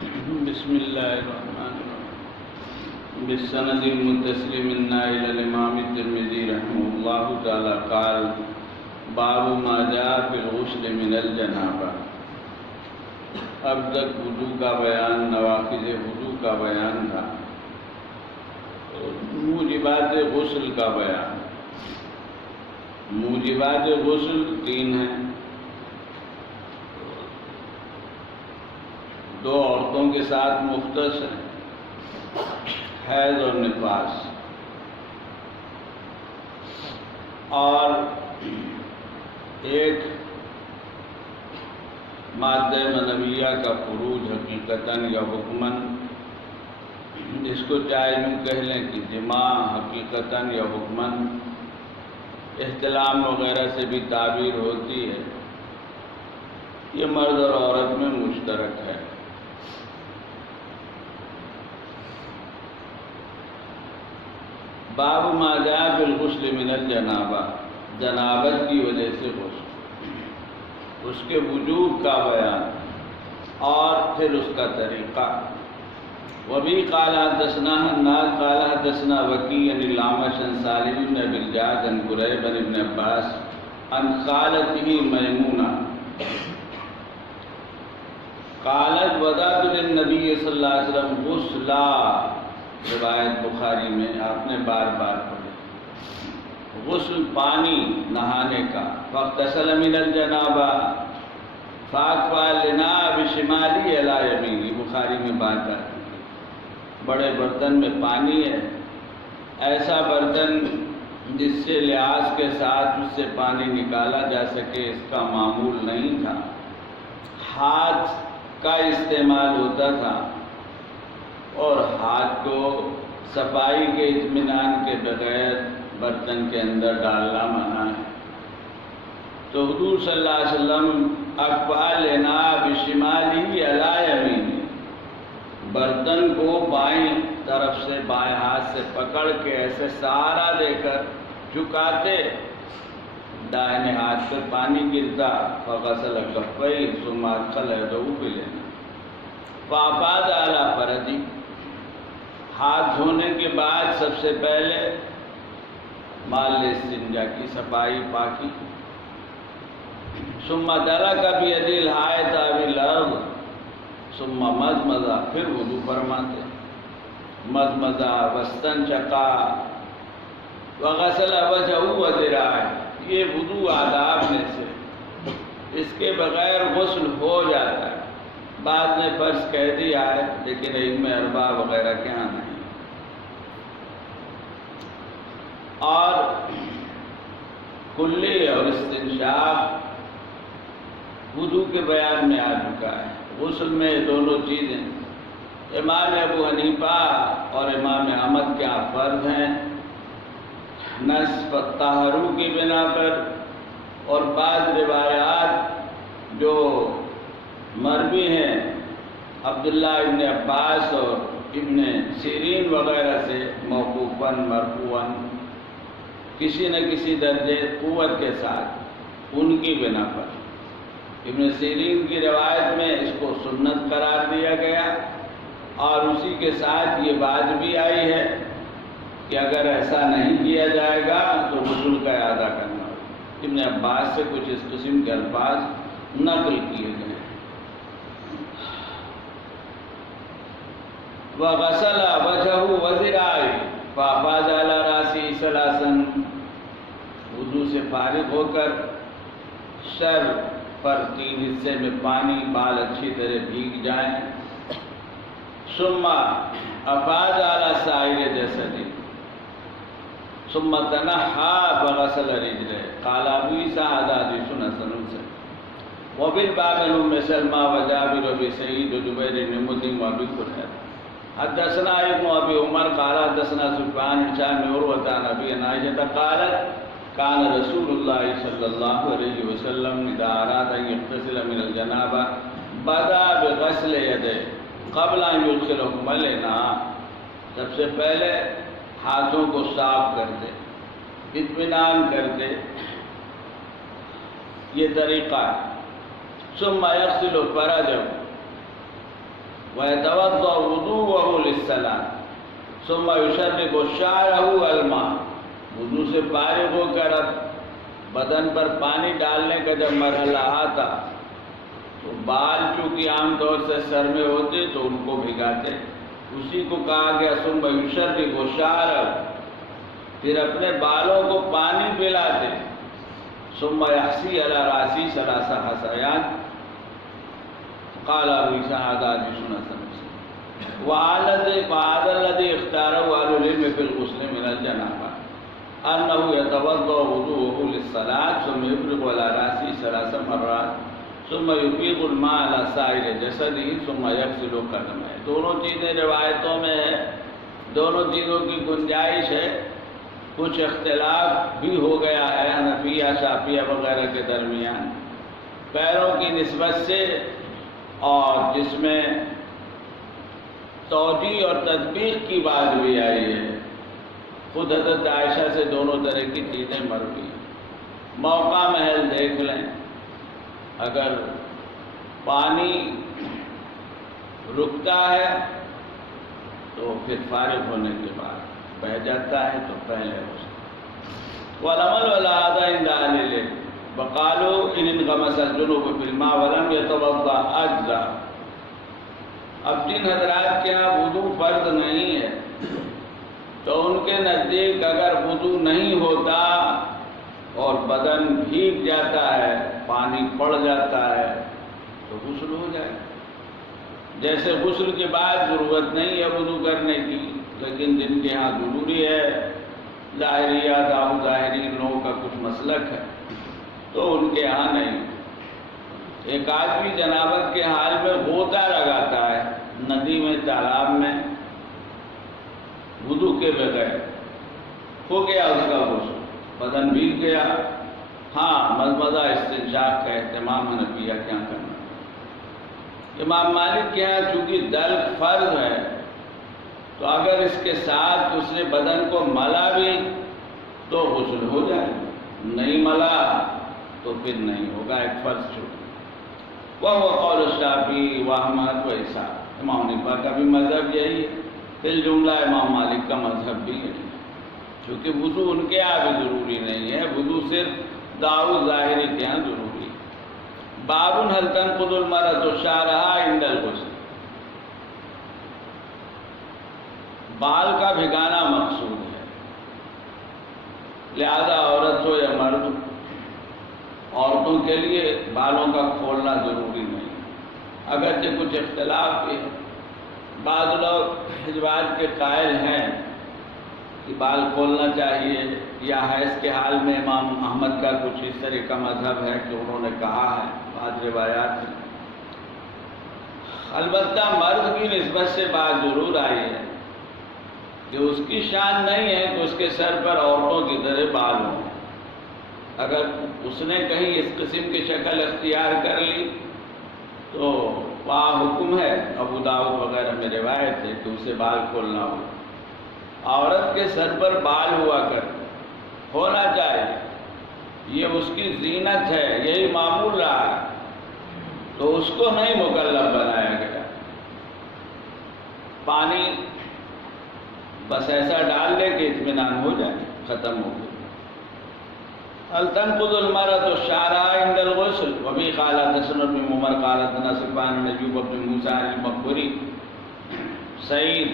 بسم اللہ الرحمن الرحیم بالسند المتصل منا الى الامام الترمذی رحمہ اللہ تعالی قال باب ما جاء فی الغسل من الجنابہ۔ اب تک وضو کا بیان، نواقض وضو کا بیان تھا، موجبات غسل کا بیان۔ موجبات غسل 3 ہیں، 2 عورتوں کے ساتھ مختص ہیں، حیض اور نفاس، اور ایک مادہ منویہ کا خروج حقیقتاً یا حکماً، جس کو چاہے یوں کہہ لیں کہ جماع حقیقتاً یا حکماً، احتلام وغیرہ سے بھی تعبیر ہوتی ہے، یہ مرد اور عورت میں مشترک ہے۔ باب ما جاء فی الغسل من الجنابہ، جنابت کی وجہ سے غسل، اس کے وجوب کا بیان اور پھر اس کا طریقہ۔ وبی قال حدثنا حناد قال حدثنا وکیع عن الاعمش عن سالم بن ابی الجعد عن قریب عن ابن عباس عن خالته میمونہ قالت وضعت للنبی صلی اللہ علیہ وسلم غسلا، روایت بخاری میں آپ نے بار بار پڑھی، غسل پانی نہانے کا، فاغتسل من الجنابہ فاکفا الاناء بشمالی علی یمینی، بخاری میں بات آتی ہے۔ بڑے برتن میں پانی ہے، ایسا برتن جس سے لحاظ کے ساتھ اس سے پانی نکالا جا سکے، اس کا معمول نہیں تھا، ہاتھ کا استعمال ہوتا تھا، اور ہاتھ کو صفائی کے اطمینان کے بغیر برتن کے اندر ڈالنا منع ہے۔ تو حضور صلی اللہ علیہ وسلم اکفا الاناء بشمالی علی یمینی، برتن کو بائیں طرف سے، بائیں ہاتھ سے پکڑ کے ایسے سہارا دے کر جھکاتے، دائیں ہاتھ پہ پانی گرتا، فغسل کفیہ ثم ادخل یدہ فی الاناء فافاض علی فرجہ، ہاتھ دھونے کے بعد سب سے پہلے محل استنجا کی صفائی پاکی، ثم درک بیدہ الحائط او الارض ثم مضمض، پھر وضو فرماتے، مضمض واستنشقا وغسل وجہہ وذراعیہ، یہ وضو آداب میں سے، اس کے بغیر غسل ہو جاتا ہے۔ بعد میں فرض کہہ دیا ہے، لیکن علم اربع وغیرہ کے ہاں نہیں۔ اور کلی اور استنشاق وضو کے بیان میں آ چکا ہے۔ غسل میں دونوں چیزیں امام ابو حنیفہ اور امام احمد کے ہاں فرض ہیں، نصف الطہر کی بنا پر، اور بعض روایات جو مروی ہیں عبداللہ ابن عباس اور ابن سیرین وغیرہ سے موقوفاً مرفوعاً، کسی نہ کسی درجے قوت کے ساتھ، ان کی بنا پر ابن سیرین کی روایت میں اس کو سنت قرار دیا گیا، اور اسی کے ساتھ یہ بات بھی آئی ہے کہ اگر ایسا نہیں کیا جائے گا تو غسل کا اعادہ کرنا ہوگا۔ ابن عباس سے کچھ اس قسم کے الفاظ نقل کیے گئے۔ وغسل وجهه وذراعیہ فافاض علی راسہ ثلاثا، وضو سے فارغ ہو کر سر پر 3 حصے میں پانی، بال اچھی طرح بھیگ جائیں، ثم افاض علی سائر جسدہ ثم تنحى فغسل رجلہ، قال ابو عیسیٰ ھذا حدیث حسن صحیح۔ وبالباب عن ام سلمى وجابر وابی سعید وجبیر بن مطعم وابی قريب حدثنا ابن ابی عمر قال حدثنا سفیان بن شام عروة عن ابی عائشہ قالت كان رسول اللہ صلی اللہ علیہ وسلم اذا اراد ان يغتسل من الجنابہ بدأ بغسل یدیہ قبل ان يدخلهما الاناء، سب سے پہلے ہاتھوں کو صاف کرتے، اطمینان کرتے، یہ طریقہ ہے۔ ثم يغسل فرجه وَيَتَوَضَّأُ وُضُوءَهُ لِلصَّلَاةِ ثُمَّ يُشَرِّبُ شَعْرَهُ الْمَاءَ، وضو سے فارغ ہو کر اب بدن پر پانی ڈالنے کا جب مرحلہ آتا تو بال چونکہ عام طور سے سر میں ہوتے تو ان کو بھگاتے، اسی کو کہا گیا ثُمَّ يُشَرِّبُ شَعْرَهُ، پھر اپنے بالوں کو پانی پلاتے، ثُمَّ يَحْسِي عَلَى رَأْسِهِ ثَلَاثَ حَثَيَاتٍ، قال ابو اسحاق حدیث حسن وهذا الذي اختاره اهل العلم في الغسل من الجنابه انه يتوضا وضوءه للصلاه ثم يفرغ على راسه 3 مرات ثم يفيض الماء على سائر جسده ثم يغسل قدميه۔ دونوں چیزیں روایتوں میں ہے، دونوں چیزوں کی گنجائش ہے، کچھ اختلاف بھی ہو گیا ہے حنفیہ شافعیہ وغیرہ کے درمیان پیروں کی نسبت سے، اور جس میں توجیہ اور تطبیق کی بات بھی آئی ہے۔ خود حضرت عائشہ سے دونوں طرح کی چیزیں مروی ہیں۔ موقع محل دیکھ لیں، اگر پانی رکتا ہے تو پھر فارغ ہونے کے بعد بہہ جاتا ہے تو پہلے ہو سکتا۔ وَالْعَمَلُ عَلَىٰ هَٰذَا عِندَ أَهْلِ الْعِلْمِ وقالوا إن انغمس الجنوب في الماء ولم يتوضأ أجزأ۔ اب جن حضرات کے ہاں وضو فرض نہیں ہے تو ان کے نزدیک اگر وضو نہیں ہوتا اور بدن بھیگ جاتا ہے، پانی پڑ جاتا ہے تو غسل ہو جائے۔ جیسے غسل کے بعد ضرورت نہیں ہے وضو کرنے کی، لیکن جن کے ہاں ضروری ہے، ظاہریہ داؤ ظاہری لوگوں کا کچھ مسلک ہے تو ان کے ہاں نہیں۔ ایک آدمی جنابت کے حال میں غوطہ لگاتا ہے ندی میں، تالاب میں، وضو کے بغیر، ہو گیا اس کا غسل، بدن بھیگ گیا، ہاں مضمضہ استنشاق کا اہتمام حنفیہ کے یہاں کرنا۔ امام مالک کے یہاں چونکہ دلق فرض ہے تو اگر اس کے ساتھ اس نے بدن کو ملا بھی تو غسل ہو جائے، نہیں ملا تو پھر نہیں ہوگا، ایک فرض چھوٹ۔ وہ قول الشافعی و احمد و اسحاق، امام حنیفہ کا بھی مذہب یہی ہے، فی الجملہ امام مالک کا مذہب بھی یہی ہے، کیونکہ وضو ان کے یہاں بھی ضروری نہیں ہے، وضو صرف داؤ ظاہری کے یہاں ضروری ہے۔ باب هل تنقض المرأة شعرها عند الغسل، بال کا بھگانا مقصود ہے، لہذا عورت ہو یا مرد، عورتوں کے لیے بالوں کا کھولنا ضروری نہیں، اگرچہ کچھ اختلاف بھی ہے۔ بعض لوگ حجوات کے قائل ہیں کہ بال کھولنا چاہیے، یا حیض کے حال میں امام احمد کا کچھ اس طرح کا مذہب ہے کہ انہوں نے کہا ہے، بعض روایات میں۔ البتہ مرد کی نسبت سے بات ضرور آئی ہے کہ اس کی شان نہیں ہے کہ اس کے سر پر عورتوں کی طرح بال ہوں، اگر اس نے کہیں اس قسم کی شکل اختیار کر لی تو وہاں حکم ہے، ابو داؤد وغیرہ میں روایت ہے کہ اسے بال کھولنا ہو۔ عورت کے سر پر بال ہوا کر ہونا چاہیے، یہ اس کی زینت ہے، یہی معمول رہا ہے، تو اس کو نہیں مکلف بنایا گیا۔ پانی بس ایسا ڈال لے کہ اطمینان ہو جائے، ختم ہو گیا۔ هل تنقض المرأة شعرها عند الغسل وبه قال حدثنا ابن عمر قال حدثنا سفيان بن ايوب بن موسى المقبري سعيد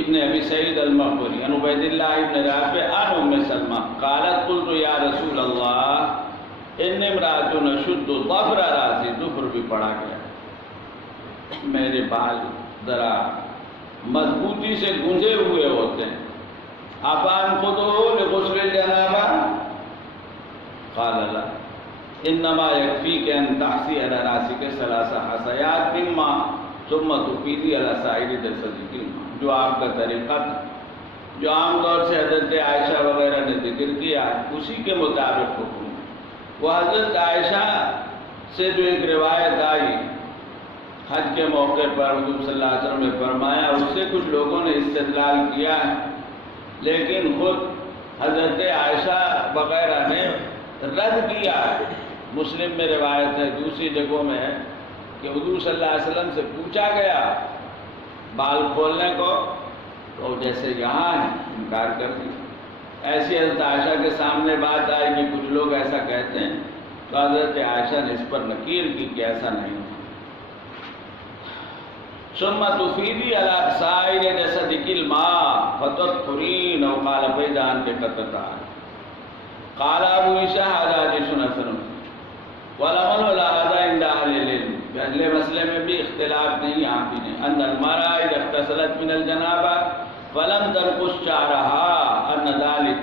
ابن ابي سعيد المقبري عن عبيد الله بن رافع عن ام سلمى قالت قلت يا رسول الله ان امرأة نشد ظفر راسي، ظفر بھی پڑا گیا، میرے بال ذرا مضبوطی سے گونجے ہوئے ہوتے ہیں، افان خذوه لغسل الجنابہ؟ قال لا انما يكفيك ان تحصي على راسك 3 حصيات من ماء ثم تفيضي على سائر جسدك الماء، جو آپ کا طریقہ تھا، جو عام طور سے حضرت عائشہ وغیرہ نے ذکر کیا ہے، اسی کے مطابق حکم ہے۔ وہ حضرت عائشہ سے جو ایک روایت آئی حج کے موقع پر حضور صلی اللہ علیہ وسلم نے فرمایا، اس سے کچھ لوگوں نے استدلال کیا ہے، لیکن خود حضرت عائشہ وغیرہ نے رد کیا ہے۔ مسلم میں روایت ہے، دوسری جگہوں میں ہے کہ حضور صلی اللہ علیہ وسلم سے پوچھا گیا بال کھولنے کو تو جیسے یہاں ہے انکار کر دیا۔ ایسی حضرت عائشہ کے سامنے بات آئی کہ کچھ لوگ ایسا کہتے ہیں تو حضرت عائشہ نے اس پر نکیر کی کہ ایسا نہیں ہے۔ ثم تفیدی علی سائر جسدک الماء فتطهرین او قال فیضان کے قطعان قال ابو عیسیٰ هذا حدیث حسن والعمل على هذا عند اہل العلم، پہلے مسئلے میں بھی اختلاف نہیں یہاں بھی نہیں، ان المرأة اذا اغتسلت من الجنابہ فلم تنقص شعرها ان ذلك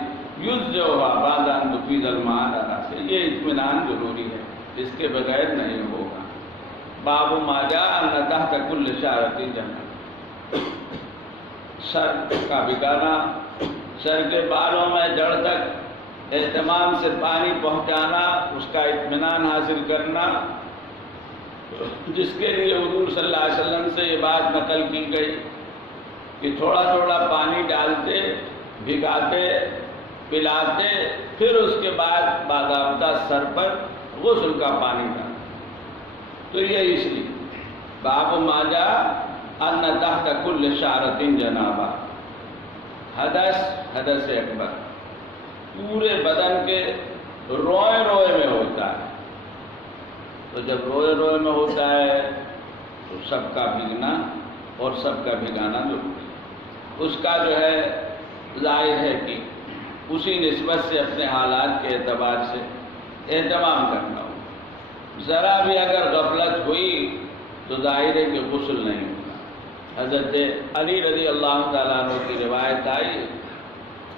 یجزئها بعد ان تفیض الماء على رأسها، یہ اطمینان ضروری ہے، اس کے بغیر نہیں ہوگا۔ باب ما جاء ان تحت كل شعرة جنابہ، سر کا بھگانا، سر کے بالوں میں جڑ تک اہتمام سے پانی پہنچانا، اس کا اطمینان حاصل کرنا، جس کے لیے حضور صلی اللہ علیہ وسلم سے یہ بات نقل کی گئی کہ تھوڑا تھوڑا پانی ڈالتے، بھگاتے، پلاتے، پھر اس کے بعد باضابطہ سر پر غسل کا پانی ڈالتے۔ تو یہ اس لیے باب ما جاء ان تحت كل شعرة جنابہ، حدث اکبر پورے بدن کے روئے روئے میں ہوتا ہے، تو جب روئے روئے میں ہوتا ہے تو سب کا بھیگنا اور سب کا بھگانا ضروری ہے۔ اس کا جو ہے ظاہر ہے کہ اسی نسبت سے اپنے حالات کے اعتبار سے اہتمام کرنا ہو، ذرا بھی اگر غفلت ہوئی تو ظاہر ہے کہ غسل نہیں ہوگا۔ حضرت علی رضی اللہ تعالیٰ عنہ کی روایت آئی،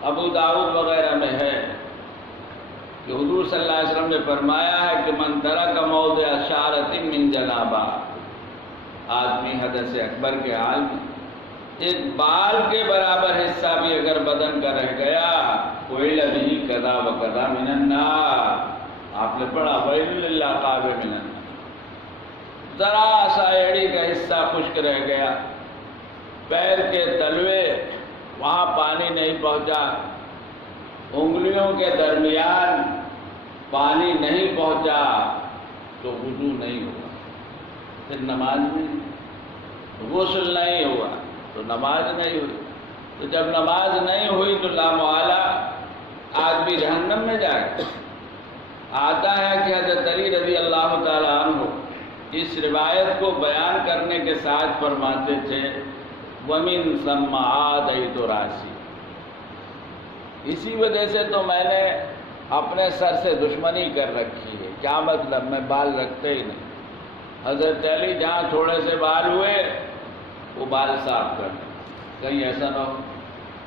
ابو داؤد وغیرہ میں ہے کہ حضور صلی اللہ علیہ وسلم نے فرمایا ہے کہ من ترک موضع شعرۃ من جنابہ، آدمی حدث اکبر کے حال میں ایک بال کے برابر حصہ بھی اگر بدن کا رہ گیا، ویل بھی کذا و کذا من النار، آپ نے پڑھا ویل للعقاب من النار، ذرا سا ایڑی کا حصہ خشک رہ گیا، پیر کے تلوے وہاں پانی نہیں پہنچا، انگلیوں کے درمیان پانی نہیں پہنچا تو وضو نہیں ہوگا، پھر نماز نہیں، غسل نہیں ہوا تو نماز نہیں ہوئی، تو جب نماز نہیں ہوئی تو لامحالہ آدمی جہنم میں جائے گا۔ آتا ہے کہ حضرت علی رضی اللہ تعالیٰ عنہ اس روایت کو بیان کرنے کے ساتھ فرماتے تھے وَمِن ثَمَّ عَادَيْتُ رَأْسِي، اسی وجہ سے تو میں نے اپنے سر سے دشمنی کر رکھی ہے۔ کیا مطلب؟ میں بال رکھتے ہی نہیں۔ حضرت علی جہاں تھوڑے سے بال ہوئے وہ بال صاف کر دیں، کہیں ایسا نہ ہو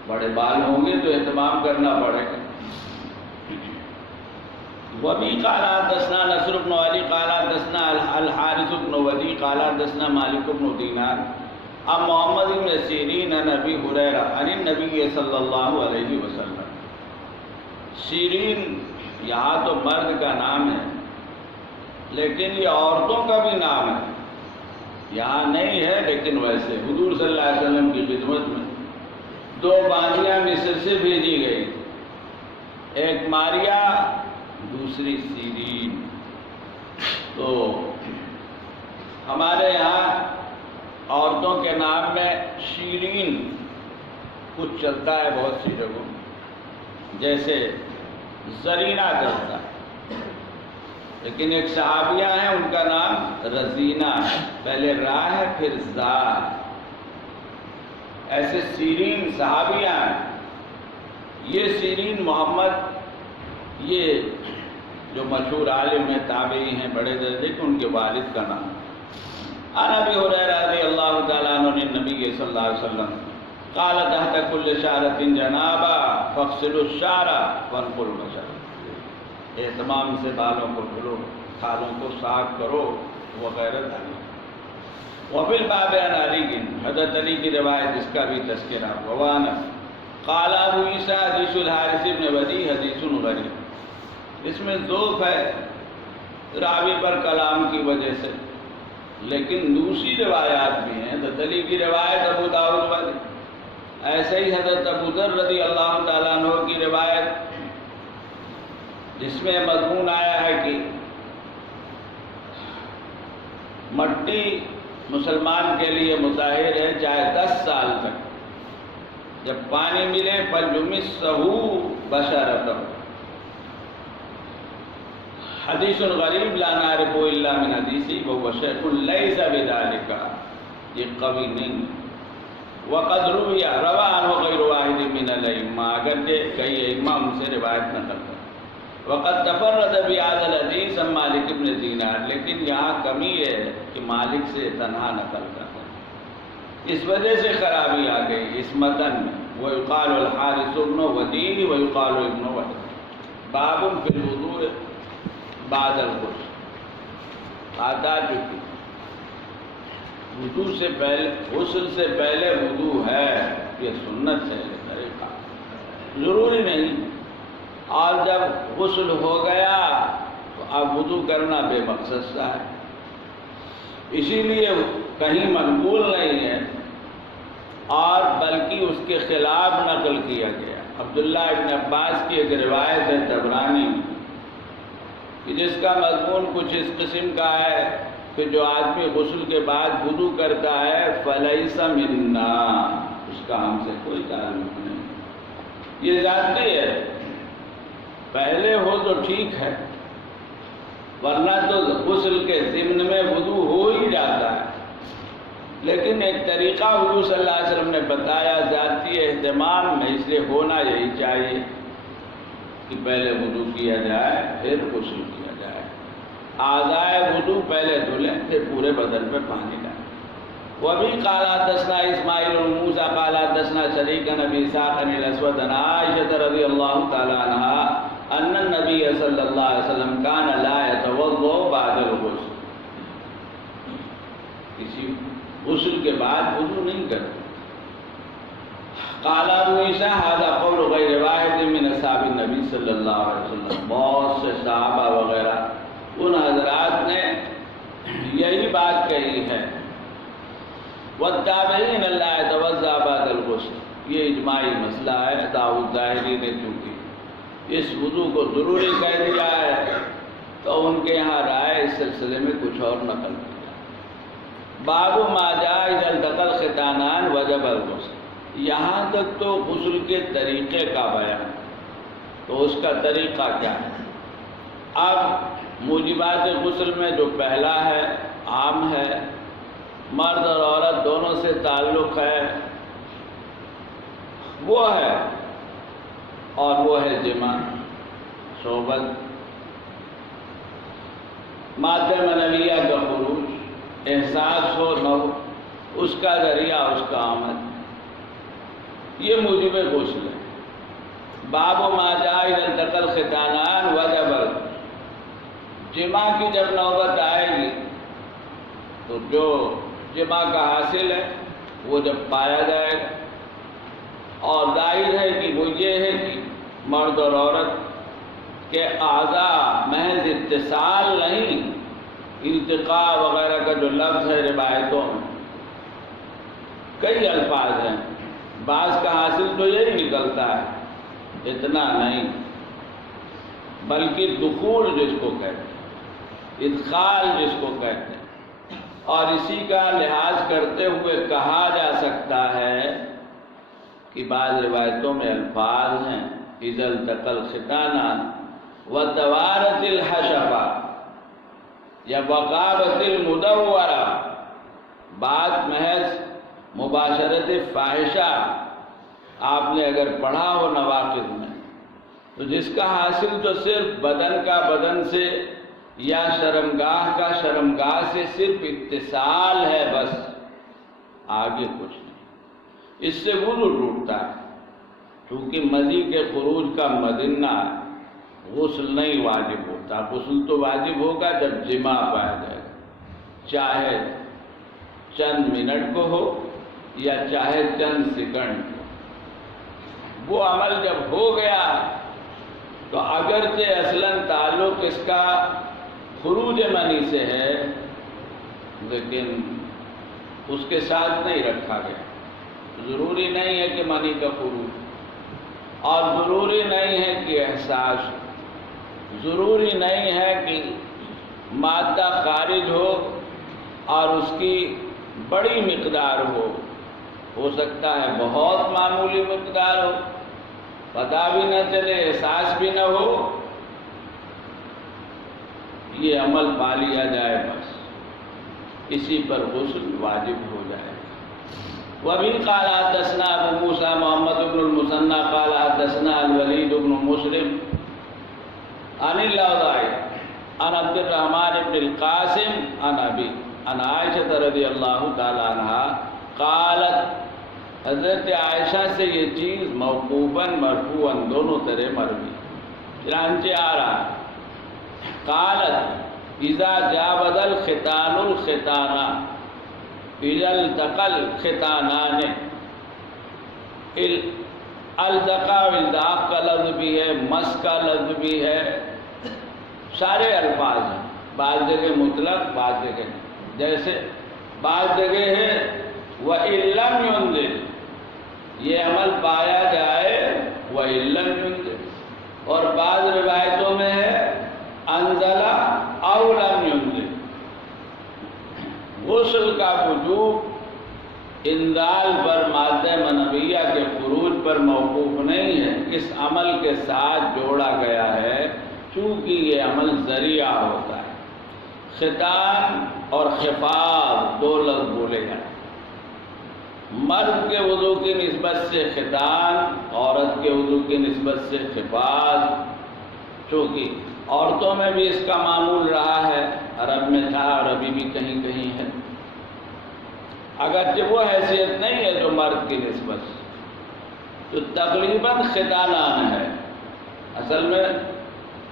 بڑے بال ہوں گے تو اہتمام کرنا پڑے گا۔ وَبِهِ قَالَ حَدَّثْنَا نَصْرُ بْنُ عَلِي قَالَ حَدَّثْنَا الْحَارِثُ بْنُ وَدِيعٍ قَالَ حَدَّثْنَا مَالِكُ بْنُ دِينَارٍ عن محمد بن سیرین عن ابی ہریرہ عن النبی صلی اللہ علیہ وسلم۔ سیرین یہاں تو مرد کا نام ہے لیکن یہ عورتوں کا بھی نام ہے، یہاں نہیں ہے لیکن ویسے حضور صلی اللہ علیہ وسلم کی خدمت میں دو بانیاں مصر سے بھیجی گئی، ایک ماریہ دوسری سیرین۔ تو ہمارے یہاں عورتوں کے نام میں شیرین کچھ چلتا ہے بہت سی جگہوں، جیسے زرینہ چلتا ہے، لیکن ایک صحابیہ ہیں ان کا نام رزینہ ہے، پہلے را ہے پھر زا ہے، ایسے سیرین صحابیہ ہیں۔ یہ سیرین محمد، یہ جو مشہور عالم ہیں، تابعی ہیں بڑے درجے کے، ان کے والد کا نام ہے۔ عن ابی ہریرہ رضی اللہ تعالیٰ عنہ النبی صلی اللہ علیہ وسلم قال تحت كل شعرة جنابہ فاغسلوا الشعر وانقوا البشر، اہتمام سے بالوں کو دھلو، کھالوں کو صاف کرو وغیرہ دھلو۔ وفی الباب عن علی، حضرت علی کی روایت اس کا بھی تذکرہ ہوا۔ قال ابو عیسیٰ حدیث الحارث بن وَدِيعٍ حدیث غریب، اس میں ذوف ہے راوی پر کلام کی وجہ سے، لیکن دوسری روایات بھی ہیں۔ حضرت علی کی روایت ابو داؤد پر، ایسے ہی حضرت ابو ذر رضی اللہ تعالیٰ عنہ کی روایت جس میں مضمون آیا ہے کہ مٹی مسلمان کے لیے مطہر ہے چاہے 10 سال تک، جب پانی ملے فَلْيُمِسَّهُ بَشَرَتَهُ۔ حدیث غریب لا نعرف الا من حدیثی وهو شیخ لیس بذلك، یہ قوی نہیں۔ وقد روی عنہ غیر واحد من الائمہ، اگرچہ کئی ائمہ ان سے روایت نقل کرتے۔ وقد تفرد بهذا الحدیث عن مالک بن دینار، لیکن یہاں کمی ہے کہ مالک سے تنہا نقل کرتے ہیں، اس وجہ سے خرابی آ گئی اس متن میں۔ ويقال الحارث بن ودیع ويقال ابن ودیع۔ باب فی الوضوء بعد الغسل، آتا چکی وضو سے پہلے، غسل سے پہلے وضو ہے، یہ سنت ہے، یہ طریقہ ضروری نہیں۔ اور جب غسل ہو گیا تو اب وضو کرنا بے مقصد سا ہے، اسی لیے کہیں منقول نہیں ہے اور بلکہ اس کے خلاف نقل کیا گیا۔ عبداللہ ابن عباس کی ایک روایت ہے طبرانی کہ جس کا مضمون کچھ اس قسم کا ہے کہ جو آدمی غسل کے بعد وضو کرتا ہے فَلَيْسَ مِنَّا، اس کا ہم سے کوئی تعلق نہیں۔ یہ ذاتی ہے، پہلے ہو تو ٹھیک ہے، ورنہ تو غسل کے ضمن میں وضو ہو ہی جاتا ہے، لیکن ایک طریقہ حضور صلی اللہ علیہ وسلم نے بتایا ذاتی اہتمام میں، اس لیے ہونا یہی چاہیے کہ پہلے وضو کیا جائے پھر غسل کیا جائے، اعضائے وضو پہلے دھلیں پھر پورے بدن پہ پانی ڈالیں۔ وَبِهِ قَالَ حَدَّثَنَا إِسْمَاعِيلُ بْنُ مُوسَىٰ قَالَ حَدَّثَنَا شَرِيكٌ عن أبي إسحاق عن الأسود عن عائشة رضي الله تعالى عنها أن النبي صلى الله عليه وسلم كان لا يتوضأ بعد الغسل، کسی غسل کے بعد وضو نہیں کرتے۔ قال ابو عیسیٰ هذا قول غیر واحد من اصحاب النبی صلی اللہ علیہ وسلم، بہت سے صحابہ وغیرہ ان حضرات نے یہی بات کہی ہے۔ والتابعین لا يتوضأ بعد الغسل، یہ اجماعی مسئلہ ہے۔ داؤد ظاہری نے چونکہ اس وضو کو ضروری کہہ دیا ہے تو ان کے یہاں رائے اس سلسلے میں کچھ اور نقل کیا۔ باب ما جاء اذا التقى الختانان وجب الغسل، یہاں تک تو غسل کے طریقے کا بیان، تو اس کا طریقہ کیا ہے؟ اب موجبات غسل میں جو پہلا ہے عام ہے، مرد اور عورت دونوں سے تعلق ہے، وہ ہے، اور وہ ہے جماع، صحبت، مادہ منویہ کا خروج، احساس ہو نہ ہو، اس کا ذریعہ، اس کا آمد، یہ موجب غسل ہے۔ باب ما جاء اذا التقى الختانان وجب الغسل، جماع کی جب نوبت آئے گی تو جو جماع کا حاصل ہے وہ جب پایا جائے گا، اور ظاہر ہے کہ وہ یہ ہے کہ مرد اور عورت کے اعضاء محض اتصال نہیں، التقاء وغیرہ کا جو لفظ ہے روایتوں میں کئی الفاظ ہیں، بعض کا حاصل تو یہی نکلتا ہے، اتنا نہیں، بلکہ دخول جس کو کہتے ہیں، ادخال جس کو کہتے ہیں، اور اسی کا لحاظ کرتے ہوئے کہا جا سکتا ہے کہ بعض روایتوں میں الفاظ ہیں اذا التقى الختانان وتوارت الحشفہ یا وغابت المدورہ، بات محض مباشرت فاحشہ آپ نے اگر پڑھا ہو نواقض میں، تو جس کا حاصل تو صرف بدن کا بدن سے یا شرمگاہ کا شرمگاہ سے صرف اتصال ہے، بس آگے کچھ نہیں، اس سے وضو ٹوٹتا ہے، کیونکہ مزی کے خروج کا مدنہ غسل نہیں واجب ہوتا۔ غسل تو واجب ہوگا جب جماع پایا جائے گا، چاہے چند منٹ کو ہو یا چاہے چند سیکنڈ کو۔ وہ عمل جب ہو گیا تو اگرچہ اصلاً تعلق اس کا خروج منی سے ہے، لیکن اس کے ساتھ نہیں رکھا گیا۔ ضروری نہیں ہے کہ منی کا خروج، اور ضروری نہیں ہے کہ احساس، ضروری نہیں ہے کہ مادہ خارج ہو اور اس کی بڑی مقدار ہو سکتا ہے بہت معمولی مقدار ہو، پتہ بھی نہ چلے، احساس بھی نہ ہو، یہ عمل پا لیا جائے بس اسی پر غسل واجب ہو جائے۔ وبه قال حدثنا ابو موسى محمد بن المثنى قال حدثنا الوليد بن مسلم عن الاوزاعي عن عبد الرحمن بن القاسم عن ابي عن عائشة رضی اللہ تعالی عنہا قالت، حضرت عائشہ سے یہ چیز موقوفاً مرفوعاً دونوں طرح مروی چنانچہ آ رہا ہے۔ قالت اذا جاوز الختان الختانا اذا التقى الختانان، التقى و التاق کا لفظ بھی ہے، مس کا لفظ بھی ہے، سارے الفاظ ہیں، بعض جگہ مطلق بعض جگہ نہیں۔ جیسے بعض جگہ ہے وَإِن لَّمْ يُنزِلْ، یہ عمل پایا جائے وَإِن لَّمْ يُنزِلْ، اور بعض روایتوں میں ہے انزل او لم ينزل۔ غسل کا وجوب انزال پر مادہ منویہ کے خروج پر موقوف نہیں ہے، اس عمل کے ساتھ جوڑا گیا ہے چونکہ یہ عمل ذریعہ ہوتا ہے۔ ختان اور خفاف دو لفظ بولے ہیں، مرد کے وضو کی نسبت سے ختان، عورت کے وضو کی نسبت سے خفاف، چونکہ عورتوں میں بھی اس کا معمول رہا ہے، عرب میں تھا اور ابھی بھی کہیں کہیں ہے، اگرچہ وہ حیثیت نہیں ہے جو مرد کی نسبت، تو تقریباً ختانان ہے اصل میں،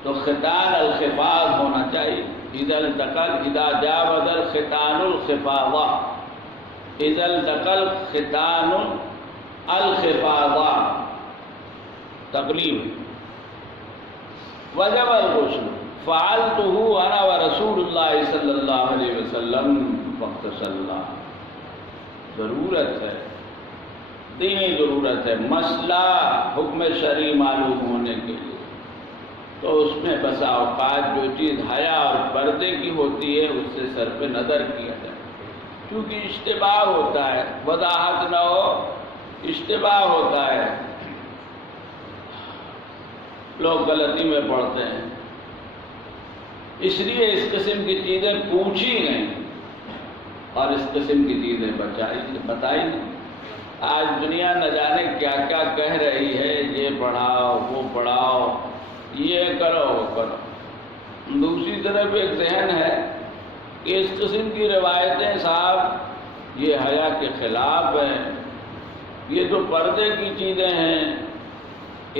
تو ختان الخفاف ہونا چاہیے۔ اذا التقى اذا جاوز الختان الخفاضہ، اذا التقى الختان الخفاضہ تقلیب۔ وجب الغسل فعلته انا ورسول اللہ صلی اللہ علیہ وسلم فاغتسلنا، ضرورت ہے، دینی ضرورت ہے، مسئلہ حکم شرعی معلوم ہونے کے لیے، تو اس میں بسا اوقات جو چیز حیا اور پردے کی ہوتی ہے اس سے سر پہ نظر کیا جائے، کیونکہ اشتباہ ہوتا ہے، وضاحت نہ ہو اشتباہ ہوتا ہے، لوگ غلطی میں پڑھتے ہیں، اس لیے اس قسم کی چیزیں پوچھی نہیں اور اس قسم کی چیزیں بتائی نہیں۔ آج دنیا نہ جانے کیا کیا کہہ رہی ہے، یہ پڑھاؤ وہ پڑھاؤ، یہ کرو وہ کرو۔ دوسری طرف ایک ذہن ہے کہ اس قسم کی روایتیں صاحب یہ حیا کے خلاف ہیں، یہ تو پردے کی چیزیں ہیں،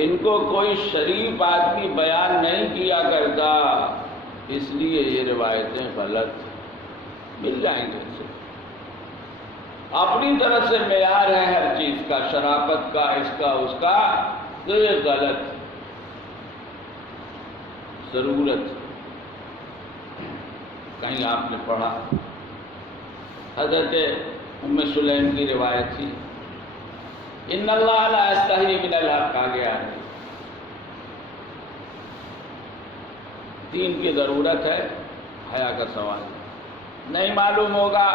ان کو کوئی شریف آدمی بیان نہیں کیا کرتا، اس لیے یہ روایتیں غلط مل جائیں گے اسے۔ اپنی طرف سے معیار ہے ہر چیز کا، شرافت کا، اس کا اس کا، تو یہ غلط ضرورت۔ کہیں آپ نے پڑھا حضرت ام سلیم کی روایت تھی، ان اللہ لا یستحی من الحق کہا گیا ہے، دین کی ضرورت ہے، حیا کا سوال نہیں معلوم ہوگا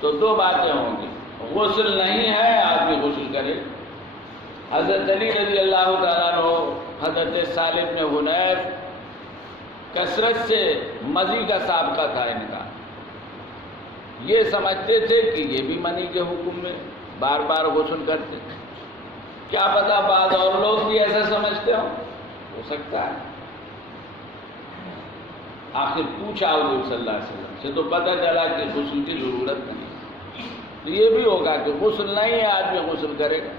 تو دو باتیں ہوں گی، غسل نہیں ہے آدمی غسل کرے۔ حضرت علی رضی اللہ تعالیٰ عنہ، حضرت سالم بن حنیف کثرت سے مزی کا سابقہ تھا ان کا، یہ سمجھتے تھے کہ یہ بھی منی کے حکم میں بار بار غسل کرتے، کیا پتہ بعض اور لوگ بھی ایسا سمجھتے ہو سکتا ہے۔ آخر پوچھا حضور صلی اللہ علیہ وسلم سے تو پتہ چلا کہ غسل کی ضرورت نہیں، تو یہ بھی ہوگا کہ غسل نہیں ہے آدمی غسل کرے گا،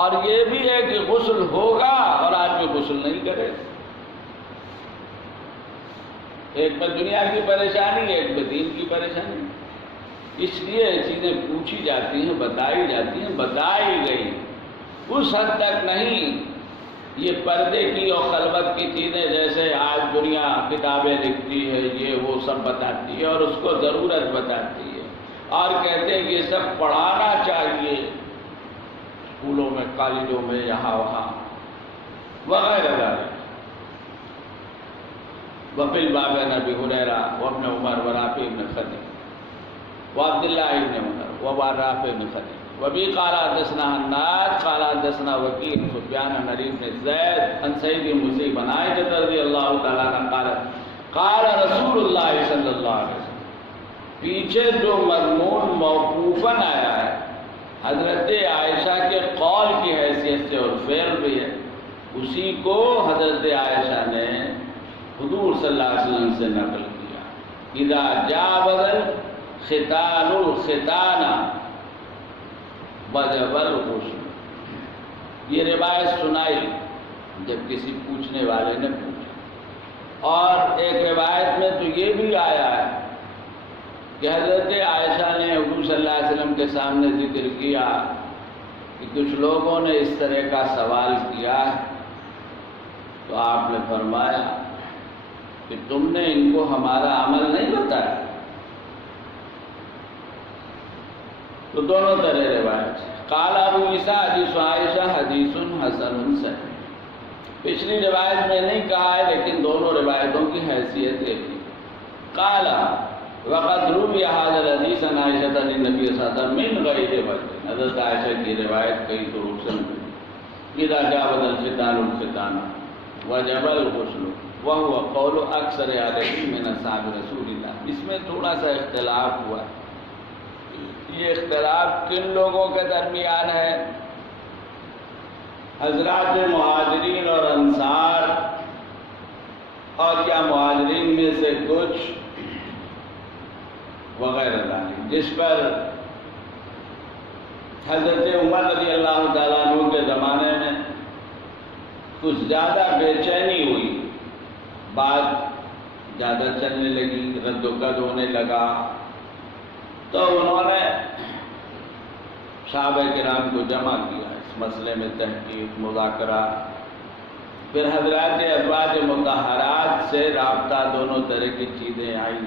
اور یہ بھی ہے کہ غسل ہوگا اور آدمی غسل نہیں کرے گا۔ ایک میں دنیا کی پریشانی ہے، ایک میں دین کی پریشانی، اس لیے یہ چیزیں پوچھی جاتی ہیں، بتائی جاتی ہیں، بتائی گئی، اس حد تک نہیں یہ پردے کی اور خلوت کی چیزیں جیسے آج دنیا کتابیں لکھتی ہے، یہ وہ سب بتاتی ہے اور اس کو ضرورت بتاتی ہے، اور کہتے ہیں یہ سب پڑھانا چاہیے اسکولوں میں، کالجوں میں، یہاں وہاں وغیرہ وغیرہ۔ وفی الباب عن ابی ہریرہ وابن عمر ورافع بن خدیج وعبد الله بن عمر ورافع بن خديج وبه قال حدثنا حناد قال حدثنا وكيع سفيان عن علي بن زيد عن سعيد بن مسيب عن عائشة رضي الله تعالى عنها قالت قال رسول الله صلی اللہ علیہ وسلم. پیچھے جو مضمون موقوفاً آیا ہے حضرت عائشہ کے قول کی حیثیت سے اور فعل بھی ہے، اسی کو حضرت عائشہ نے حضور صلی اللہ علیہ وسلم سے نقل کیا. اذا جاوز الختان الختان وجب الغسل. یہ روایت سنائی جب کسی پوچھنے والے نے پوچھا. اور ایک روایت میں تو یہ بھی آیا ہے کہ حضرت عائشہ نے حضور صلی اللہ علیہ وسلم کے سامنے ذکر کیا کہ کچھ لوگوں نے اس طرح کا سوال کیا ہے، تو آپ نے فرمایا کہ تم نے ان کو ہمارا عمل نہیں بتایا. تو دونوں طرح روایت ہے. قال ابو عیسیٰ حدیث عائشہ حدیث حسن صحیح. پچھلی روایت میں نہیں کہا ہے لیکن دونوں روایتوں کی حیثیت ایک ہی. قال وقد روی هذا الحدیث عن عائشہ عن النبی صلی اللہ علیہ وسلم من غیر وجہ. حضرت عائشہ کی روایت کئی طرق سے ملی. اذا جاوز الختان الختان وجب الغسل وهو قول اکثر اہل العلم من اصحاب رسول اللہ. اس میں تھوڑا سا اختلاف ہوا. یہ اختلاف کن لوگوں کے درمیان ہے؟ حضرات مہاجرین اور انصار، اور کیا مہاجرین میں سے کچھ وغیرہ ذالک، جس پر حضرت عمر رضی اللہ تعالیٰ عنہ کے زمانے میں کچھ زیادہ بے چینی ہوئی، بات زیادہ چلنے لگی، رد و قد ہونے لگا، تو انہوں نے صحابہ کرام کو جمع کیا اس مسئلے میں تحقیق مذاکرہ. پھر حضرات ازواج مطہرات سے رابطہ، دونوں طرح کی چیزیں آئیں،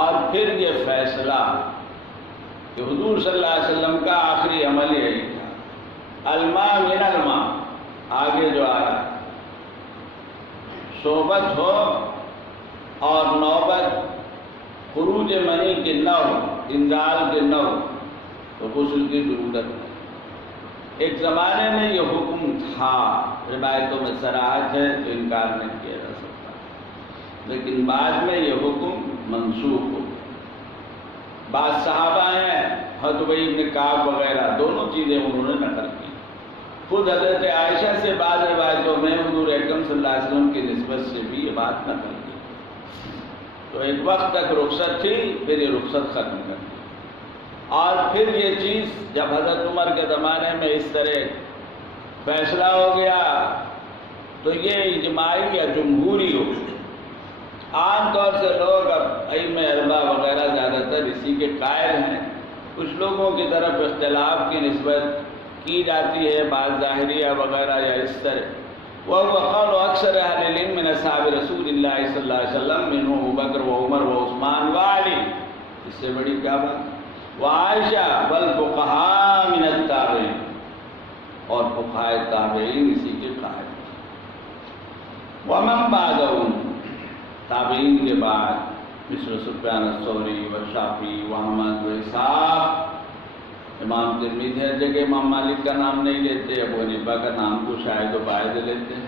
اور پھر یہ فیصلہ کہ حضور صلی اللہ علیہ وسلم کا آخری عمل یہی تھا، الماء من الماء. آگے جو آ رہا صحبت ہو اور نوبت خروج منی کی نہ ہو، انزال کی نہ ہو، تو غسل کی ضرورت نہیں. ایک زمانے میں یہ حکم تھا، روایتوں میں صراحت ہے تو انکار نہیں کیا جا سکتا، لیکن بعد میں یہ حکم منسوخ ہو گیا. بعض صحابہ ہیں حضرت ابی بن کعب وغیرہ، دونوں چیزیں انہوں نے نقل کی. خود حضرت عائشہ سے بعض روایتوں میں حضور اکرم صلی اللہ علیہ وسلم کی نسبت سے بھی یہ بات نقل کی. تو ایک وقت تک رخصت تھی، پھر یہ رخصت ختم کر دی. اور پھر یہ چیز جب حضرت عمر کے زمانے میں اس طرح فیصلہ ہو گیا تو یہ اجماعی یا جمہوری ہو گئی. عام طور سے لوگ اب ائمہ اربعہ وغیرہ زیادہ تر اسی کے قائل ہیں. کچھ لوگوں کی طرف اختلاف کی نسبت کی جاتی ہے، بعض ظاہریہ وغیرہ یا اس طرح. وهو قول اکثر اہل العلم من اصحاب رسول اللہ صلی اللہ علیہ وسلم منهم ابو بکر و عمر و عثمان و علی. اس سے بڑی کیا بات؟ وعائشہ والفقہاء من التابعین، اور فقہاء تابعین اسی کے قائل. ومن بعدهم، تابعین کے بعد مثل سفیان الثوری والشافعی واحمد و اسحاق. امام ترمذی ہر جگہ امام مالک کا نام نہیں لیتے، ابو حنیفہ کا نام تو شاہد و باعث لیتے ہیں.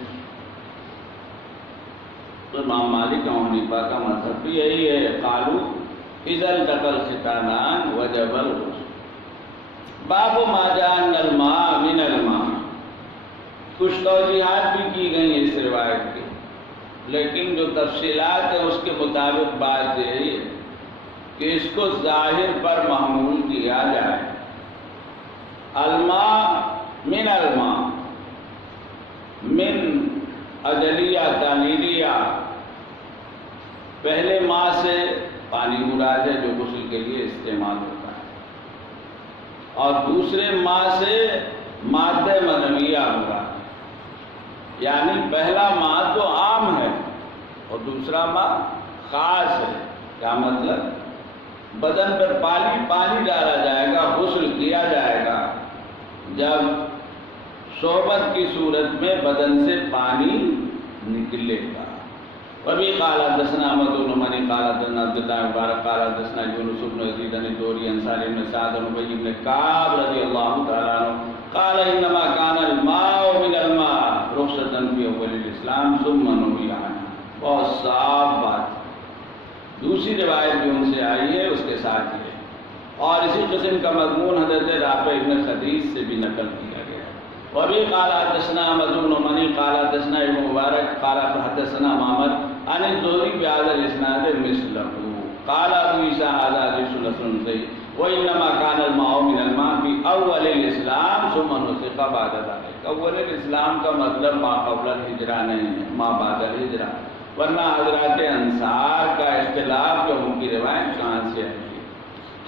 تو امام مالک اور حنیفہ کا مذہب بھی یہی ہے. قالوا اذا التقى الختانان وجب الغسل. باب ما جاء ان الماء من الماء. کچھ توضیحات بھی کی گئی ہیں اس روایت کی، لیکن جو تفصیلات ہیں اس کے مطابق بات یہی ہے کہ اس کو ظاہر پر محمول کیا جائے. الماء من الماء، من اجلیہ تعلیلیہ، پہلے ماء سے پانی مراد ہے جو غسل کے لیے استعمال ہوتا ہے، اور دوسرے ماء سے مادہ منویہ مراد ہے. یعنی پہلا ماء تو عام ہے اور دوسرا ماء خاص ہے. کیا مطلب؟ بدن پر پانی ڈالا جائے گا، غسل کیا جائے گا جب صحبت کی صورت میں بدن سے پانی نکلے گا. وبه قال حدثنا احمد بن مني قال حدثنا عبد الله بن مبارك قال حدثنا يونس بن يزيد عن الدوري عن سالم بن سعد بن ابي بن كعب رضي الله تعالى عنه قال انما كان الماء من الماء رخصة في اول الاسلام ثم نهي عنه. بہت صاف بات. دوسری روایت بھی ان سے آئی ہے اس کے ساتھ یہ، اور اسی قسم کا مضمون حضرت رافع بن خدیج سے بھی نقل کیا گیا. وبه قال حدثنا احمد بن مني قال حدثنا ابن مبارك قال حدثنا معمر عن الزهري بهذا الاسناد مثله قال ابو عيسى هذا حديث حسن صحيح وانما كان الماء من الماء في اول الاسلام ثم نسخ بعد ذلك. اول الاسلام کا مطلب ما قبل الہجرہ نہیں ہے، ما بعد الہجرہ، ورنہ حضرات انصار کا اختلاف جو ان کی روایت کہاں سے ہے.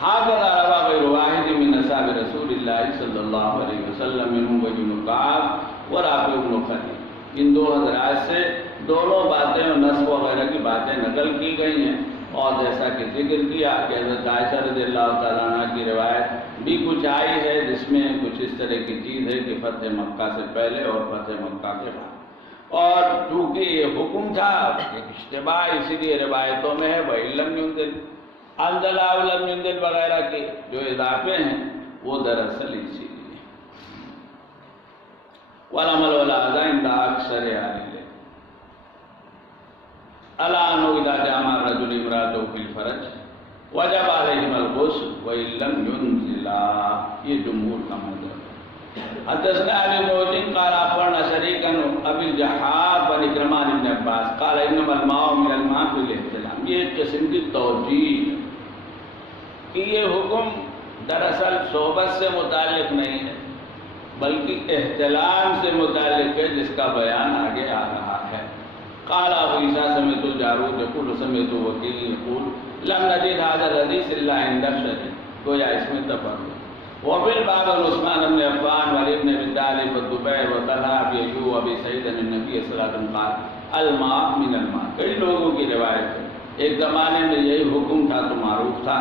هكذا روى غير واحد من اصحاب رسول الله صلی اللہ علیہ وسلم منهم ابي بن كعب ورافع بن خدیج. ان دو حضرات سے دونوں باتیں اور نسب وغیرہ کی باتیں نقل کی گئی ہیں، اور جیسا کہ ذکر کیا کہ حضرت عائشہ رضی اللہ تعالیٰ عنہ کی روایت بھی کچھ آئی ہے جس میں کچھ اس طرح کی چیز ہے کہ فتح مکہ سے پہلے اور فتح مکہ کے بعد. اور چونکہ یہ حکم تھا ایک اشتباہ اسی لیے روایتوں میں ہے وَإِن لَّمْ يُنزِلْ انزل او لم ينزل وغیرہ کے جو اضافے ہیں وہ دراصل اسی لیے. والعمل والعزاء عند اکثر اہل العلم الا انه اذا جامع الرجل امراته في الفرج وجب عليهم الغسل وان لم ينزلا. یہ جمہور کا مذہب ہے. حدثنا ابي موجن قال اخبرنا شريك عن ابي الجحاف عن عكرمة بن عباس قال انما الماء من الماء في الاحتلام. یہ ایک قسم کی توجیہ کہ یہ حکم دراصل صحبت سے متعلق نہیں ہے بلکہ احتلام سے متعلق ہے جس کا بیان آگے آ رہا ہے. قال ابو عيسى سمعت الجارود يقول سمعت وكيع يقول لم نجد هذا الحديث الا عند شريك. گویا اس میں تفرد. وفي الباب عثمان بن عفان وعلي بن ابي طالب والزبير وطلحة بن ايوب وابي سعيد عن النبي صلى الله عليه وسلم قال الماء من الماء. کئی لوگوں کی روایت ہے. ایک زمانے میں یہی حکم تھا تو معروف تھا،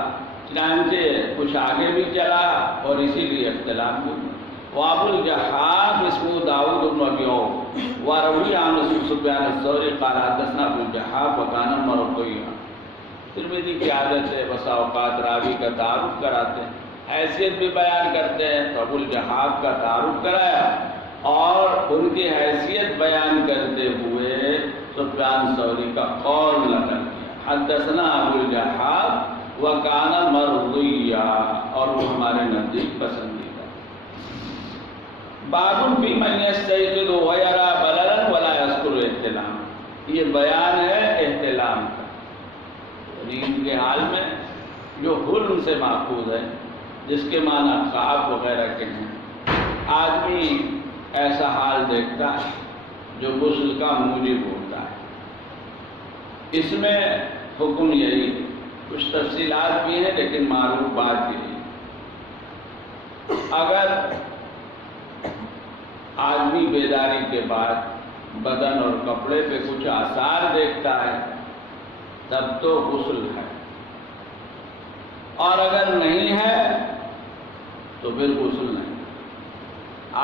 چنانچہ کچھ آگے بھی چلا اور اسی لیے اختلاف بھی. وابو الجحاف اسمه داؤد بن ابي عوف وروي عن سفيان الثوري قال حدثنا ابو الجحاف وكان مرقيا. ترمذی کی عادت ہے بسا اوقات راوی کا تعارف کراتے ہیں، حیثیت بھی بیان کرتے ہیں. تو ابو الجحاف کا تعارف کرایا اور ان کی حیثیت بیان کرتے ہوئے سفیان ثوری کا قول نقل کیا. حدثنا ابو الجحاف وکان مرضیا، اور وہ ہمارے نزدیک پسندیدہ. باب فی من یستیقظ ویرى بللا ولا یذکر احتلام. یہ بیان ہے احتلام کا، نیند کے حال میں جو حلم سے ماخوذ ہے، جس کے معنی خواب وغیرہ کے ہیں. آدمی ایسا حال دیکھتا ہے جو غسل کا موجب ہوتا ہے. اس میں حکم یہی، کچھ تفصیلات بھی ہیں لیکن معروف بات یہی، اگر آدمی بیداری کے بعد بدن اور کپڑے پہ کچھ آثار دیکھتا ہے تب تو غسل ہے، اور اگر نہیں ہے تو پھر غسل نہیں.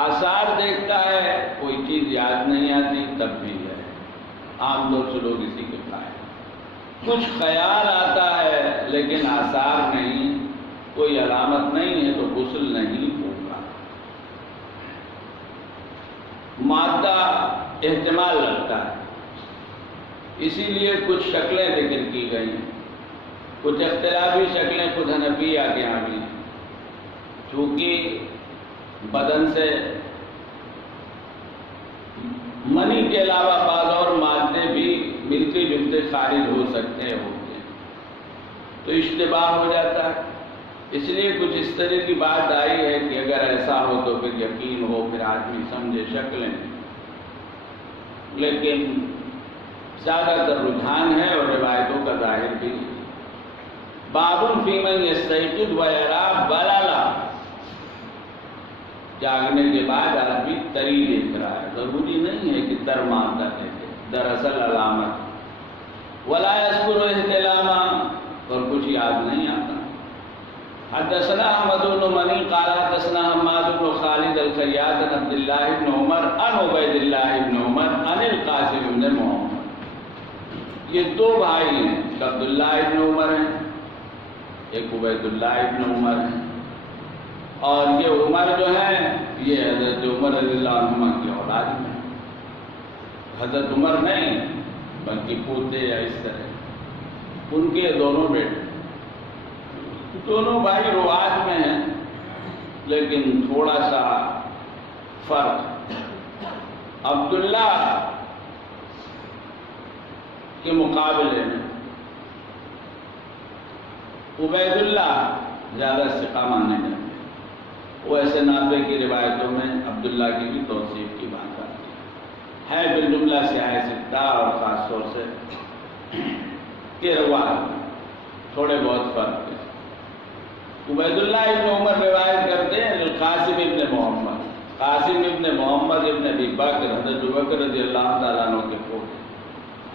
آثار دیکھتا ہے کوئی چیز یاد نہیں آتی تب بھی ہے. عام طور سے لوگ اسی کے قائل. کچھ خیال آتا ہے لیکن آثار نہیں، کوئی علامت نہیں ہے تو غسل نہیں ہوگا. مادہ احتمال رکھتا ہے، اسی لیے کچھ شکلیں ذکر کی گئی ہیں. کچھ اختلافی شکلیں خود حنفیہ کے یہاں بھی ہیں. چونکہ بدن سے منی کے علاوہ بعض اور مادے بھی ملتے جلتے خارج ہو سکتے ہوتے ہیں تو اشتباہ ہو جاتا ہے. اس لیے کچھ اس طرح کی بات آئی ہے کہ اگر ایسا ہو تو پھر یقین ہو، پھر آدمی سمجھے شکلیں. لیکن زیادہ تر رجحان ہے اور روایتوں کا ظاہر بھی. باب فی من یستیقظ ویری بللا. جاگنے کے بعد آدمی تری دیکھ رہا ہے، ضروری نہیں ہے کہ تر مادہ دیکھے، دراصل علامت. ولا یذکر احتلاما، اور کچھ یاد نہیں آتا. حدثنا احمد بن منی قال حدثنا حماد بن خالد الخیاط عن عبد الله بن عمر عن عبید الله بن عمر عن القاسم بن محمد. یہ دو بھائی ہیں، ایک عبداللہ ابن عمر ہیں، ایک عبید اللہ ابن عمر ہیں، اور یہ عمر جو ہیں یہ حضرت عمر رضی اللہ عنہ کی اولاد میں، حضرت عمر نہیں بلکہ پوتے یا اس طرح ان کے دونوں بیٹے، دونوں بھائی روات میں ہیں لیکن تھوڑا سا فرق۔ عبداللہ کے مقابلے میں عبید اللہ زیادہ ثقہ مانے جاتے ہیں، وہ ایسے نابے کی روایتوں میں عبداللہ کی بھی توصیف کی بات آتی ہے بالجملہ سیاہ ستہ، اور خاص طور سے کہ روایت میں تھوڑے بہت فرق ہے۔ عبید اللہ ابن عمر روایت کرتے ہیں قاسم ابن محمد، قاسم ابن محمد ابن ابی بکر حضرت بکر رضی اللہ تعالیٰ عنہ کے پوتے،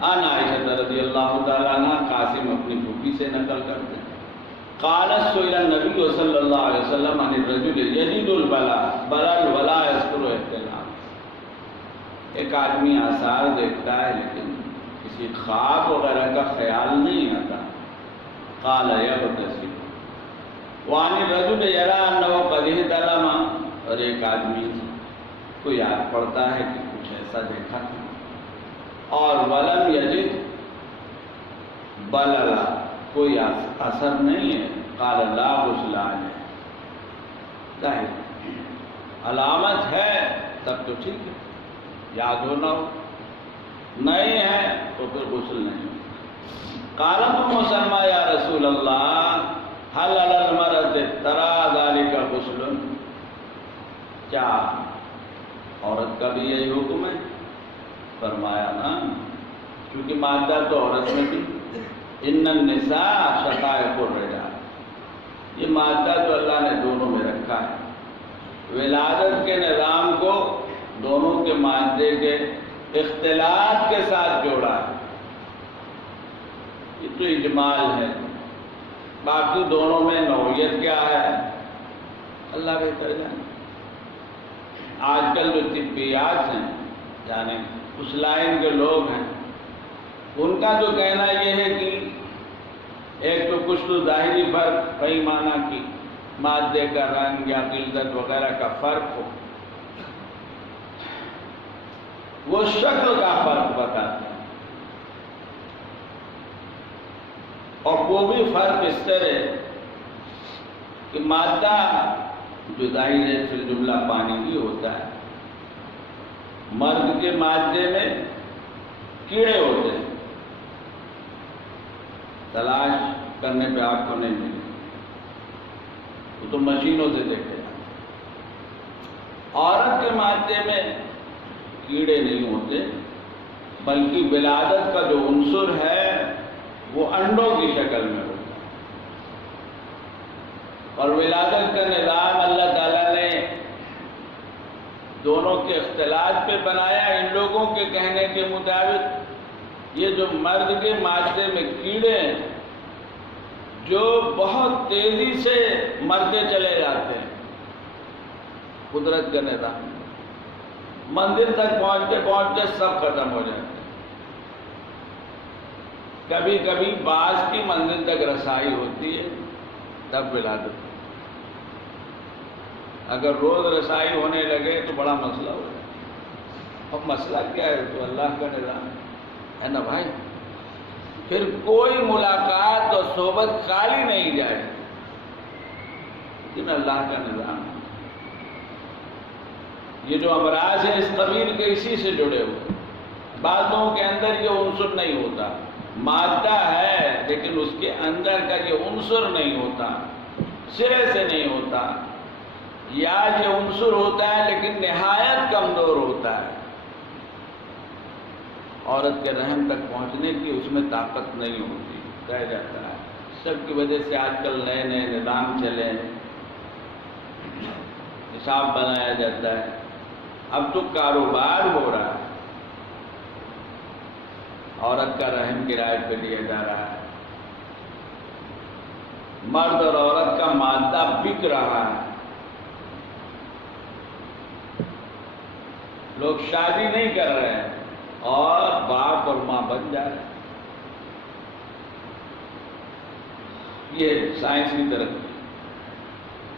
عن عائشہ رضی اللہ تعالیٰ عنہ، قاسم اپنی پھوپھی سے نقل کرتے ہیں، قالت سئل النبی صلی اللہ علیہ وسلم عن الرجل یجد البلا ولا یذکر احتلام، ایک آدمی آثار دیکھتا ہے لیکن کسی خواب وغیرہ کا خیال نہیں آتا، قال یغتسل، وعن الرجل یری انہ قد احتلم، اور ایک آدمی کو یاد پڑتا ہے کہ کچھ ایسا دیکھا تھا، اور ولم یجد بللا، کوئی اثر نہیں ہے، قال لا غسل علیہ، ظاہر علامت ہے تب تو ٹھیک ہے، یاد ہونا ہو، نہیں ہے تو پھر غسل نہیں ہو۔ قالت ام سلمہ یا رسول اللہ هل علی المرأة ترى ذلك غسل، کیا عورت کا بھی یہی حکم ہے؟ فرمایا نا، کیونکہ مادہ تو عورت میں بھی، ان النساء شقائق الرجال، یہ مادہ تو اللہ نے دونوں میں رکھا ہے، ولادت کے نظام کو دونوں کے مادے کے اختلاط کے ساتھ جوڑا ہے، یہ تو اجمال ہے، باقی دونوں میں نوعیت کیا ہے اللہ بہتر جانے۔ آج کل جو طبیات ہیں، یعنی اس لائن کے لوگ ہیں، ان کا جو کہنا یہ ہے کہ ایک تو کچھ تو ظاہری فرق پیمانہ کی، مادے کا رنگ یا غلظت وغیرہ کا فرق ہو، وہ شکل کا فرق بتاتے ہیں، اور وہ بھی فرق اس طرح کہ مادہ جو ظاہر ہے فی الجملہ پانی ہی ہوتا ہے، مرد کے مادے میں کیڑے ہوتے ہیں، تلاش کرنے پہ آپ کو نہیں ملے، وہ تو مشینوں سے دیکھے جاتے ہیں۔ عورت کے مادے میں کیڑے نہیں ہوتے، بلکہ ولادت کا جو عنصر ہے وہ انڈوں کی شکل میں ہوتا ہے، اور ولادت کا نظام اللہ تعالیٰ نے دونوں کے اختلاط پہ بنایا۔ ان لوگوں کے کہنے کے مطابق یہ جو مرد کے مادے میں کیڑے ہیں جو بہت تیزی سے مرتے چلے جاتے ہیں، قدرت کا نظام، منزل تک پہنچتے پہنچتے سب ختم ہو جاتے ہیں، کبھی کبھی بعض کی منزل تک رسائی ہوتی ہے تب ولادت، اگر روز رسائی ہونے لگے تو بڑا مسئلہ ہو جائے۔ اب مسئلہ کیا ہے؟ تو اللہ کا نظام ہے نا بھائی، پھر کوئی ملاقات اور صحبت خالی نہیں جائے، لیکن اللہ کا نظام ہے۔ یہ جو امراض ہیں اس قبیل کے اسی سے جڑے ہوئے، بعضوں کے اندر یہ عنصر نہیں ہوتا، مادہ ہے لیکن اس کے اندر کا یہ عنصر نہیں ہوتا، سرے سے نہیں ہوتا، یا یہ عنصر ہوتا ہے لیکن نہایت کمزور ہوتا ہے، عورت کے رحم تک پہنچنے کی اس میں طاقت نہیں ہوتی، رہ جاتا ہے۔ سب کی وجہ سے آج کل نئے نئے نظام چلے ہیں، حساب بنایا جاتا ہے، اب تو کاروبار ہو رہا ہے، عورت کا رحم کرائے پہ لیا جا رہا ہے، مرد اور عورت کا مادہ بک رہا ہے، لوگ شادی نہیں کر رہے ہیں اور باپ اور ماں بن جا رہے ہیں۔ یہ سائنس کی ترقی.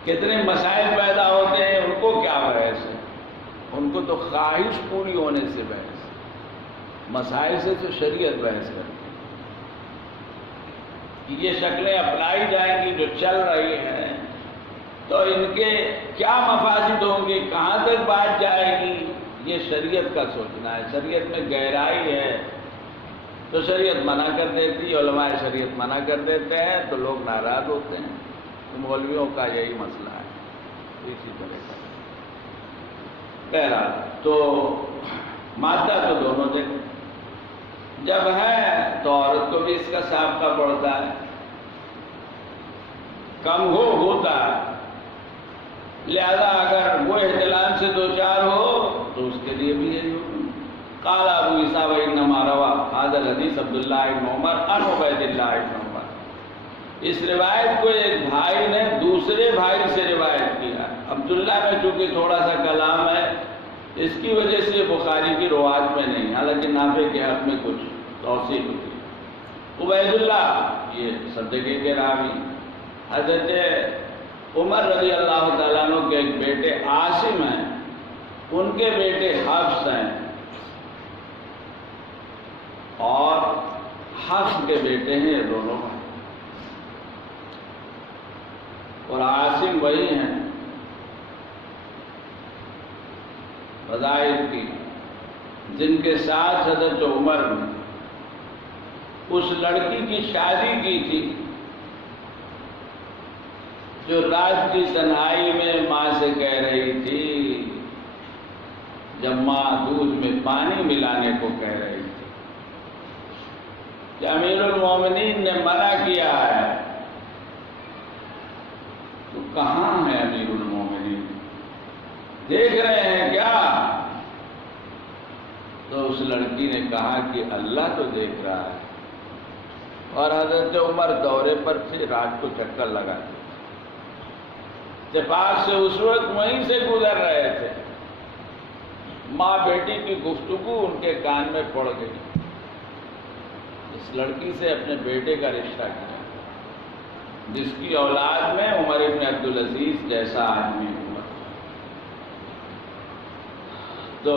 کتنے مسائل پیدا ہوتے ہیں، ان کو کیا بحث ہے؟ ان کو تو خواہش پوری ہونے سے بحث ہے. مسائل سے تو شریعت بحث کرتی ہے کہ یہ شکلیں اپنائی جائیں گی جو چل رہی ہیں تو ان کے کیا مفاسد ہوں گے، کہاں تک بات جائے گی، یہ شریعت کا سوچنا ہے. شریعت میں گہرائی ہے تو شریعت منع کر دیتی ہے، علماء شریعت منع کر دیتے ہیں تو لوگ ناراض ہوتے ہیں. تو مولویوں کا یہی مسئلہ ہے اسی طرح کا. بہرحال تو مادہ تو دونوں جگہ جب ہے تو عورت کو بھی اس کا سابقہ پڑتا ہے، کم ہوتا ہے. لہذا اگر وہ احتلام سے دوچار ہو تو اس کے لیے بھی یہی ہوگا. قال ابو عیسیٰ وانما روى هذا الحديث عبد الله بن عمر عن عبید اللہ بن عمر. اس روایت کو ایک بھائی نے دوسرے بھائی سے روایت کیا. عبداللہ میں چونکہ تھوڑا سا کلام ہے اس کی وجہ سے بخاری کی روایت میں نہیں، حالانکہ نافع کے حق میں کچھ توثیق ہوتی. عبید اللہ یہ صدقے کے راوی، حضرت عمر رضی اللہ تعالیٰ عنہ کے ایک بیٹے عاصم ہیں، ان کے بیٹے حفص ہیں، اور حفص کے بیٹے ہیں یہ دونوں. اور عاصم وہی ہیں فضائل کی جن کے ساتھ حضرت عمر نے اس لڑکی کی شادی کی تھی جو رات کی تنہائی میں ماں سے کہہ رہی تھی، جب ماں دودھ میں پانی ملانے کو کہہ رہی تھی کہ امیر المومنین نے منع کیا ہے. تو کہاں ہے امیر المومنین، دیکھ رہے ہیں کیا؟ تو اس لڑکی نے کہا کہ اللہ تو دیکھ رہا ہے. اور حضرت عمر دورے پر تھے، رات کو چکر لگاتے، اتفاق سے اس وقت وہیں سے گزر رہے تھے. ماں بیٹی کی گفتگو ان کے کان میں پڑ گئی. اس لڑکی سے اپنے بیٹے کا رشتہ کیا جس کی اولاد میں عمر ابن عبدالعزیز جیسا آدمی ہوا. تو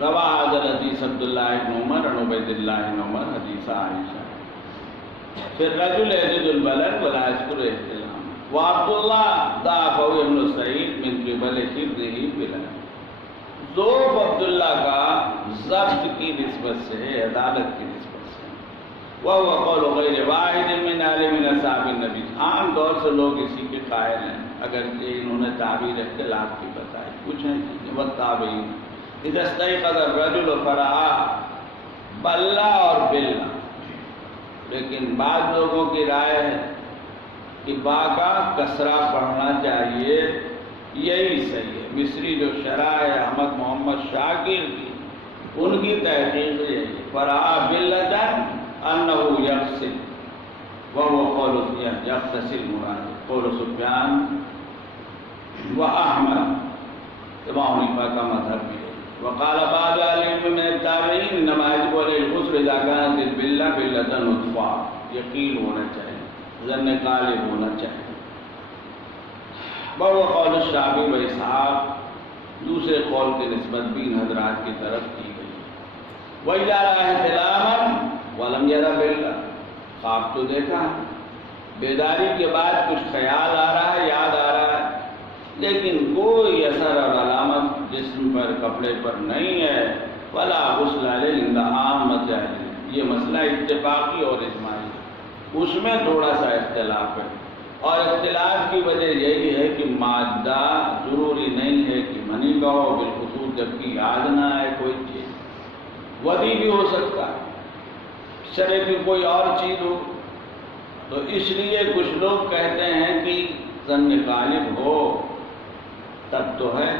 روا حضرت حدیث عبداللہ بن عمر عن عبید اللہ بن عمر حدیث عائشہ. پھر رجل یجد البلد ولا یذکر احتلام وعبداللہ ضعفہ ابن سعید من قبل حفظہ بلد. ضعف عبداللہ کا ضبط کی نسبت سے، عدالت کی نسبت سے. وہو قول غیر واحد من اہل من اصحاب النبی. عام طور سے لوگ اسی کے قائل ہیں اگرچہ انہوں نے تعبیر اختلاف کی بتائی. کچھ ہیں والتابعین اذا استيقظ الرجل فرعى بلّا اور بلّا. لیکن بعض لوگوں کی رائے ہے کہ با کا کسرہ پڑھنا چاہیے، یہی صحیح ہے. مصری جو شرح ہے احمد محمد شاکر کی، ان کی تحقیق یہی ہے. فرعى بلّة انه يغسل وهو قول يغتسل مراد قول سفیان و احمد. امام حنیفہ کا مذہب بھی ہے. وقال بعض العلم من التابعین انما يجب عليه الغسل اذا كانت البلّة بلّة نطفا. یقین ہونا چاہیے، ظن غالب ہونا چاہیے. وهو قول الشافعی و اسحاق. دوسرے قول کی نسبت بھی ان حضرات کی طرف کی گئی. وإذا رأى احتلاما ولم ير بلّة. خواب تو دیکھا، بیداری کے بعد کچھ خیال آ رہا ہے، یاد آ رہا ہے، لیکن کوئی اثر اور علامت جسم پر کپڑے پر نہیں ہے. ولا غسل علیہ عند عامۃ اہل. یہ مسئلہ اتفاقی اور اجماعی ہے، اس میں تھوڑا سا اختلاف ہے. اور اختلاف کی وجہ یہی ہے کہ مادہ ضروری نہیں ہے کہ منی کا ہو، بالخصوص جب کہ یاد نہ آئے کوئی چیز. ودی بھی ہو سکتا ہے، شرع کی کوئی اور چیز ہو. تو اس لیے کچھ لوگ کہتے ہیں کہ ظن غالب ہو تب تو ہے،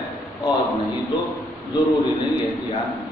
اور نہیں تو ضروری نہیں احتیاط